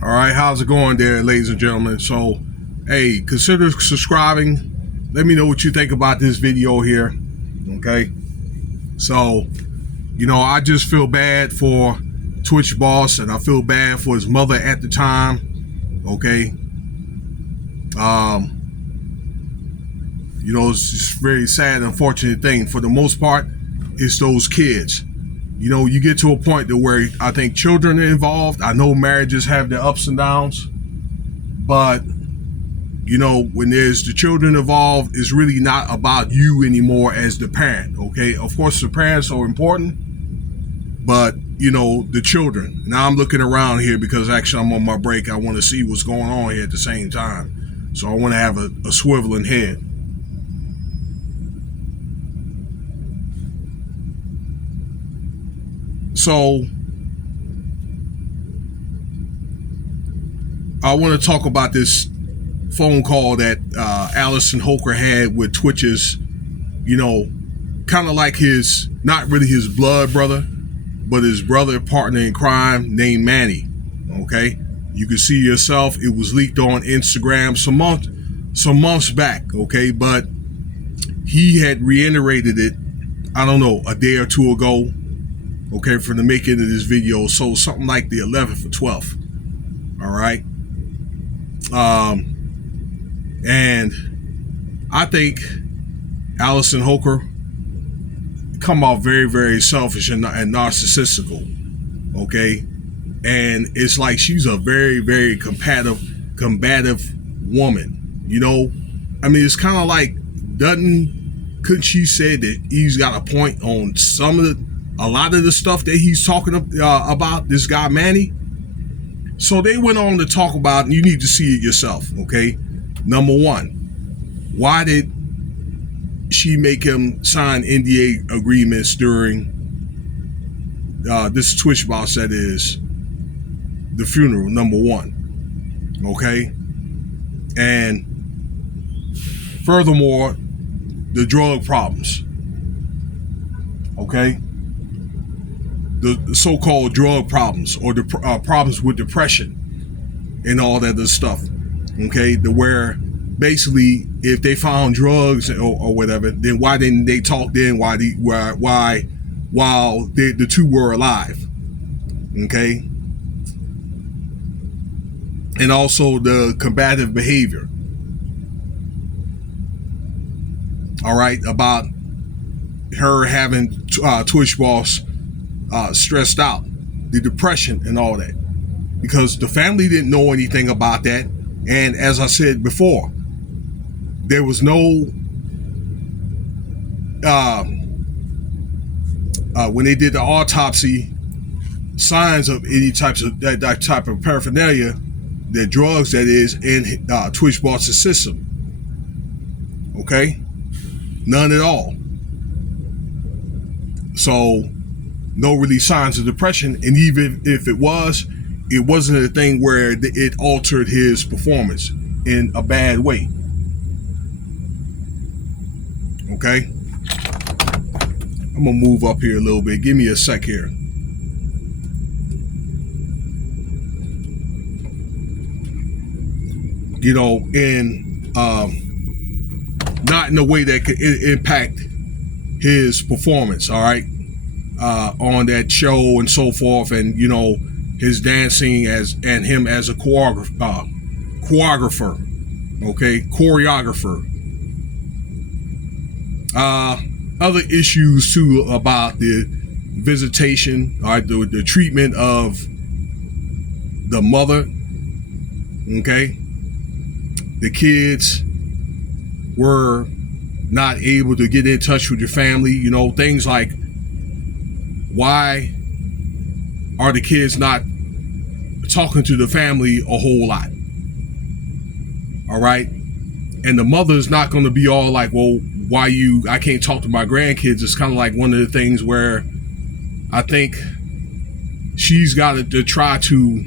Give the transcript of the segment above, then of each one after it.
All right, how's it going there, ladies and gentlemen? So, hey, consider subscribing. Let me know what you think about this video here, okay? So, I just feel bad for TwichBoss, and I feel bad for his mother at the time, okay? It's just a very sad, unfortunate thing. For the most part, it's those kids. You get to a point to where I think children are involved. I know marriages have their ups and downs, but when there's the children involved, it's really not about you anymore as the parent, okay? Of course, the parents are important, but the children. Now I'm looking around here because actually I'm on my break. I want to see what's going on here at the same time. So I want to have a swiveling head. So I want to talk about this phone call that Alyson Hoker had with Twitch's, kind of like his, not really his blood brother, but his brother partner in crime named Manny. Okay, you can see yourself. It was leaked on Instagram some months back. Okay, but he had reiterated it, I don't know, a day or two ago. Okay, from the making of this video, so something like the 11th or 12th. All right. And I think Alyson Hoker come off very, very selfish and narcissistical. Okay, and it's like she's a very, very combative woman. I mean, it's kind of like, couldn't she say that he's got a point on a lot of the stuff that he's talking about, this guy Manny? So they went on to talk about, and you need to see it yourself, okay? Number one, why did she make him sign NDA agreements during this TwichBoss, that is, the funeral, number one, okay? And furthermore, the drug problems, okay? The so-called drug problems, or the problems with depression and all that other stuff, okay? Where basically, if they found drugs or whatever, then why didn't they talk then? While the two were alive, okay? And also the combative behavior, all right, about her having TwichBoss stressed out, the depression and all that, because the family didn't know anything about that. And as I said before, there was no when they did the autopsy, signs of any types of that type of paraphernalia, the drugs that is in TwichBoss's system. Okay, none at all. So no really signs of depression, and even if it wasn't a thing where it altered his performance in a bad way. Okay, I'm gonna move up here a little bit. Give me a sec here. And not in a way that could impact his performance. All right. On that show and so forth, and his dancing and him as a choreographer, okay, choreographer. Other issues too about the visitation, all right, the treatment of the mother, okay. The kids were not able to get in touch with your family, things like, why are the kids not talking to the family a whole lot? All right. And the mother's not going to be all like, well, I can't talk to my grandkids. It's kind of like one of the things where I think she's got to try to,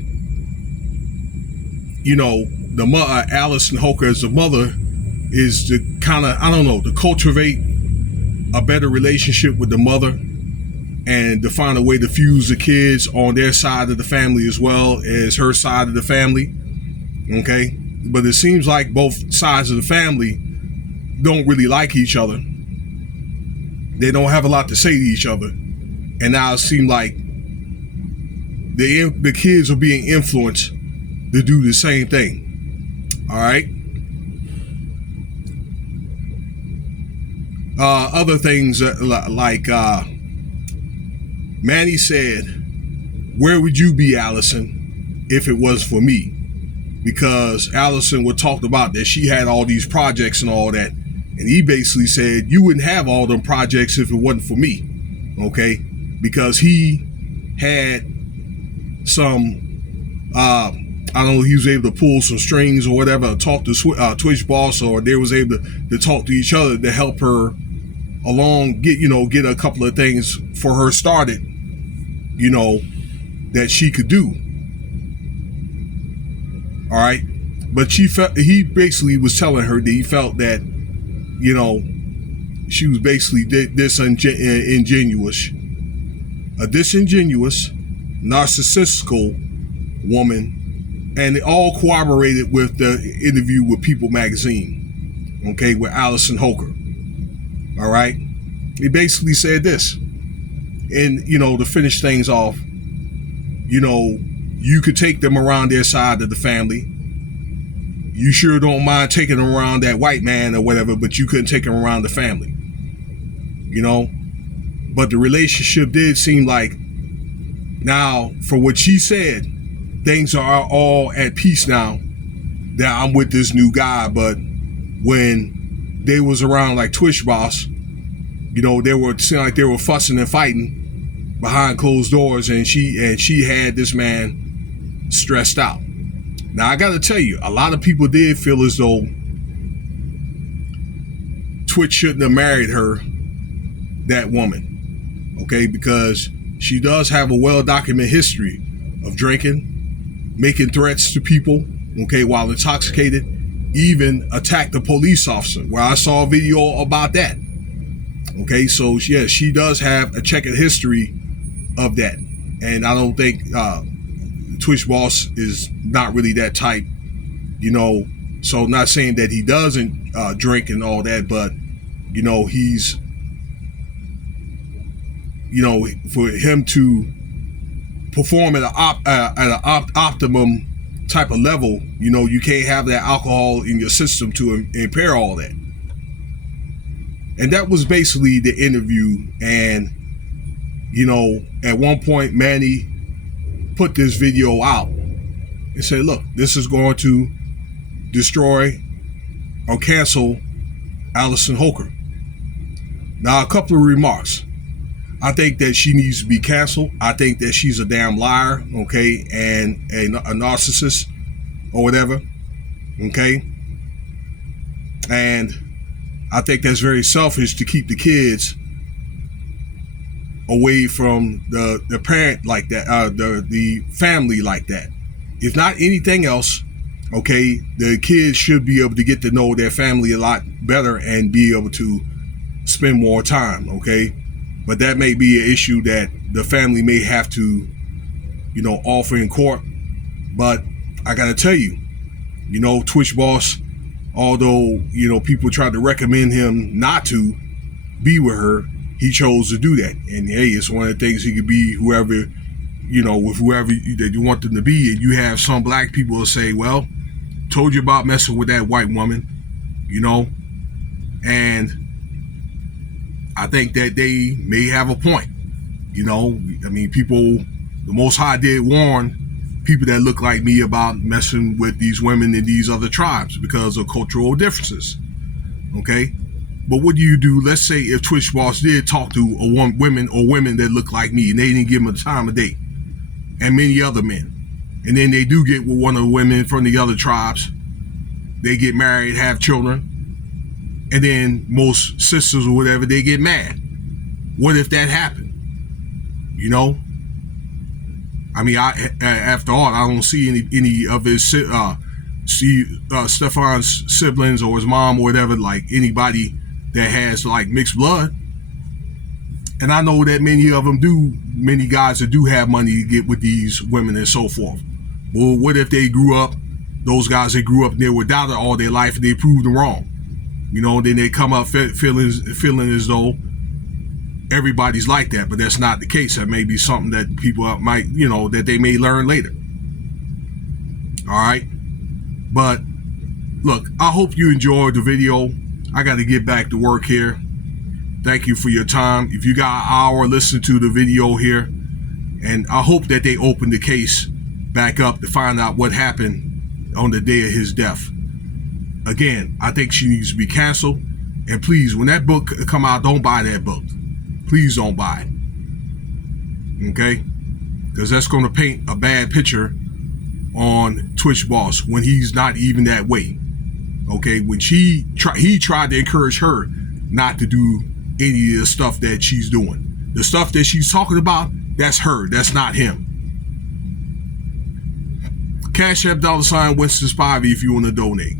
the mother, Alyson Hoker as the mother, is to kind of, to cultivate a better relationship with the mother and to find a way to fuse the kids on their side of the family as well as her side of the family. Okay, but it seems like both sides of the family don't really like each other. They don't have a lot to say to each other, and now it seems like the kids are being influenced to do the same thing. All right. Other things like Manny said, "Where would you be, Alyson, if it was for me?" Because Alyson would talk about that she had all these projects and all that, and he basically said, "You wouldn't have all them projects if it wasn't for me." Okay, because he had some, I don't know, he was able to pull some strings or whatever, talk to TwichBoss, or they was able to talk to each other to help her along, get a couple of things for her started, that she could do. All right, but he basically was telling her that he felt that, she was basically disingenuous, a disingenuous, narcissistical woman, and it all corroborated with the interview with People magazine, okay, with Alyson Hoker. All right, he basically said this, and to finish things off, you could take them around their side of the family. You sure don't mind taking them around that white man or whatever, but you couldn't take them around the family. But the relationship did seem like, now, for what she said, things are all at peace now that I'm with this new guy. But when they was around like TwichBoss, seemed like they were fussing and fighting behind closed doors, and she had this man stressed out. Now, I got to tell you, a lot of people did feel as though Twitch shouldn't have married her, that woman, okay, because she does have a well-documented history of drinking, making threats to people, okay, while intoxicated, even attacked a police officer, where I saw a video about that. Okay, so yeah, she does have a checkered history of that, and I don't think TwichBoss is not really that type, so not saying that he doesn't drink and all that, but he's, for him to perform at an optimum type of level, you can't have that alcohol in your system to impair all that. And that was basically the interview. And at one point, Manny put this video out and said, look, this is going to destroy or cancel Alyson Hoker. Now, a couple of remarks. I think that she needs to be canceled. I think that she's a damn liar, okay, and a narcissist or whatever, okay? And I think that's very selfish to keep the kids away from the parent like that, the family like that. If not anything else, okay, the kids should be able to get to know their family a lot better and be able to spend more time, okay? But that may be an issue that the family may have to, offer in court. But I got to tell you, TwichBoss, although, people tried to recommend him not to be with her, he chose to do that. And hey, it's one of the things, he could be whoever, with whoever that you want them to be. And you have some black people who say, well, told you about messing with that white woman, and I think that they may have a point. People, the Most High did warn people that look like me about messing with these women in these other tribes because of cultural differences. Okay? But what do you do? Let's say if TwichBoss did talk to women that look like me and they didn't give them the time of day, and many other men, and then they do get with one of the women from the other tribes, they get married, have children, and then most sisters or whatever, they get mad. What if that happened? After all, I don't see any of his Stefan's siblings or his mom or whatever, like anybody that has like mixed blood. And I know that many guys that do have money to get with these women and so forth. Well, what if they grew up, those guys that grew up there without it all their life and they proved them wrong? You know, then they come up feeling as though everybody's like that, but that's not the case. That may be something that people might, you know, that they may learn later. All right. But look, I hope you enjoyed the video. I got to get back to work here. Thank you for your time. If you got an hour, listen to the video here. And I hope that they open the case back up to find out what happened on the day of his death. Again, I think she needs to be canceled. And please, when that book come out, don't buy that book. Please don't buy it. Okay? Because that's going to paint a bad picture on TwichBoss when he's not even that way. Okay? When he tried to encourage her not to do any of the stuff that she's doing. The stuff that she's talking about, that's her. That's not him. Cash App $Winston Spivey if you want to donate.